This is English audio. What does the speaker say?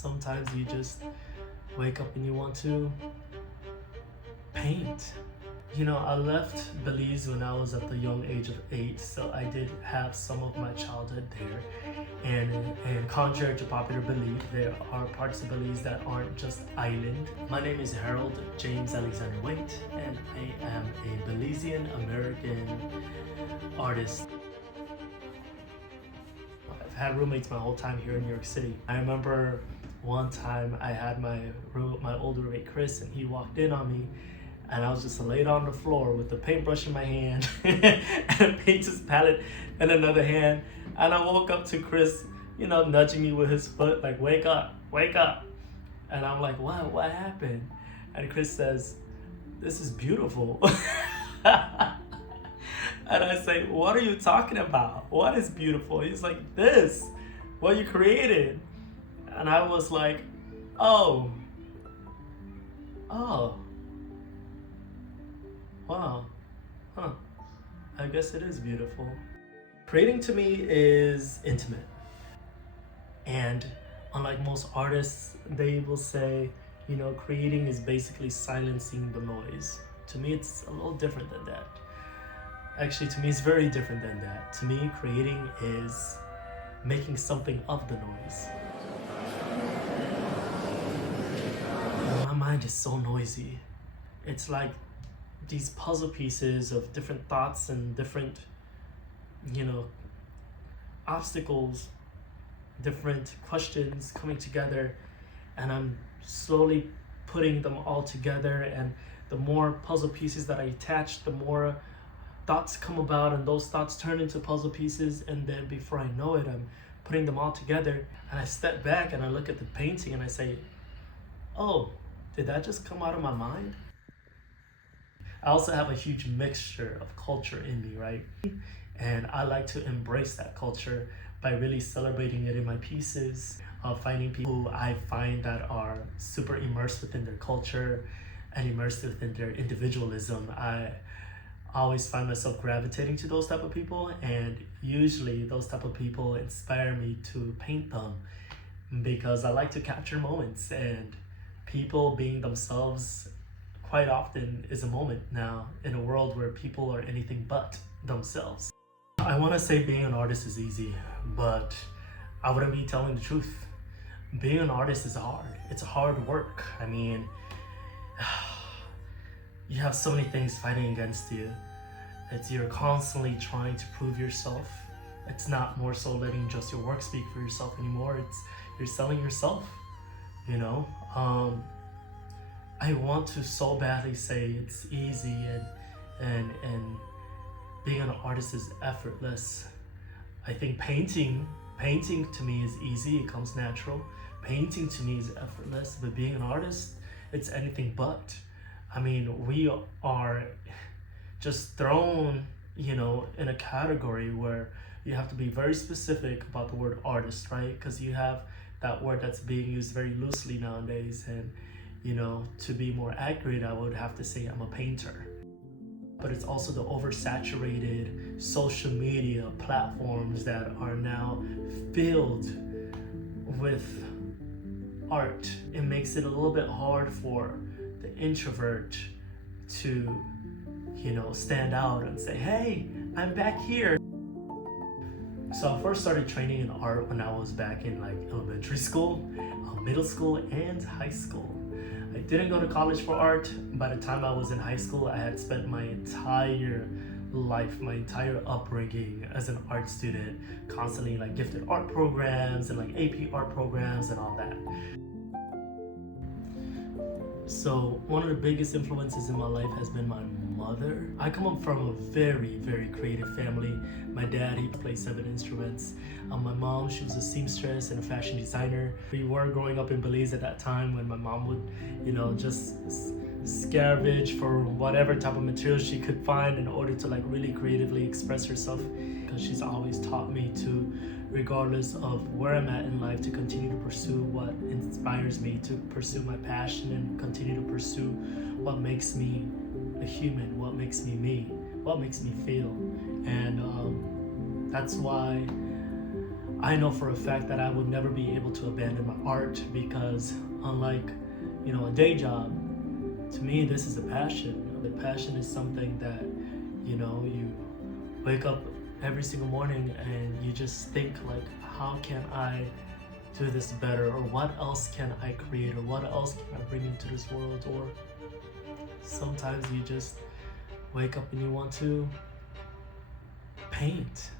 Sometimes you just wake up and you want to paint. You know, I left Belize when I was at the young age of 8, so I did have some of my childhood there. And contrary to popular belief, there are parts of Belize that aren't just island. My name is Harold James Alexander Waight, and I am a Belizean American artist. I've had roommates my whole time here in New York City. I remember one time I had my older roommate Chris, and he walked in on me, and I was just laid on the floor with the paintbrush in my hand and a painter's palette in another hand. And I woke up to Chris, you know, nudging me with his foot, like, wake up, wake up. And I'm like, what happened? And Chris says, this is beautiful. And I say, what are you talking about? What is beautiful? He's like, this, what you created. And I was like, oh, wow, huh, I guess it is beautiful. Creating to me is intimate. And unlike most artists, they will say, you know, creating is basically silencing the noise. To me, it's a little different than that. Actually, to me, it's very different than that. To me, creating is making something of the noise. My mind is so noisy. It's like these puzzle pieces of different thoughts and different, you know, obstacles, different questions coming together, and I'm slowly putting them all together. And the more puzzle pieces that I attach, the more thoughts come about, and those thoughts turn into puzzle pieces. And then before I know it, I'm putting them all together, and I step back and I look at the painting and I say, oh, did that just come out of my mind? I also have a huge mixture of culture in me, right? And I like to embrace that culture by really celebrating it in my pieces, finding people who I find that are super immersed within their culture and immersed within their individualism. I always find myself gravitating to those type of people, and usually those type of people inspire me to paint them, because I like to capture moments, and people being themselves quite often is a moment now in a world where people are anything but themselves. I want to say being an artist is easy, but I wouldn't be telling the truth. Being an artist is hard. It's hard work. I mean, you have so many things fighting against you. You're constantly trying to prove yourself. It's not more so letting just your work speak for yourself anymore. It's you're selling yourself, you know? I want to so badly say it's easy and being an artist is effortless. I think painting to me is easy, it comes natural. Painting to me is effortless, but being an artist, it's anything but. I mean, we are just thrown, you know, in a category where you have to be very specific about the word artist, right? Because you have that word that's being used very loosely nowadays, and you know, to be more accurate, I would have to say I'm a painter. But it's also the oversaturated social media platforms that are now filled with art. It makes it a little bit hard for the introvert to, you know, stand out and say, hey, I'm back here. So I first started training in art when I was back in like elementary school, middle school, and high school. I didn't go to college for art. By the time I was in high school, I had spent my entire life, my entire upbringing as an art student, constantly like gifted art programs and like AP art programs and all that. So one of the biggest influences in my life has been my mother. I come up from a very, very creative family. My dad, he plays 7 instruments. My mom, she was a seamstress and a fashion designer. We were growing up in Belize at that time when my mom would, you know, just scavenge for whatever type of material she could find in order to like really creatively express herself. Because she's always taught me to, regardless of where I'm at in life, to continue to pursue what inspires me, to pursue my passion and continue to pursue what makes me a human, what makes me me, what makes me feel. And that's why I know for a fact that I would never be able to abandon my art because, unlike, a day job, to me, this is a passion. The passion is something that, you wake up every single morning and you just think, like, how can I do this better, or what else can I create, or what else can I bring into this world? Or sometimes you just wake up and you want to paint.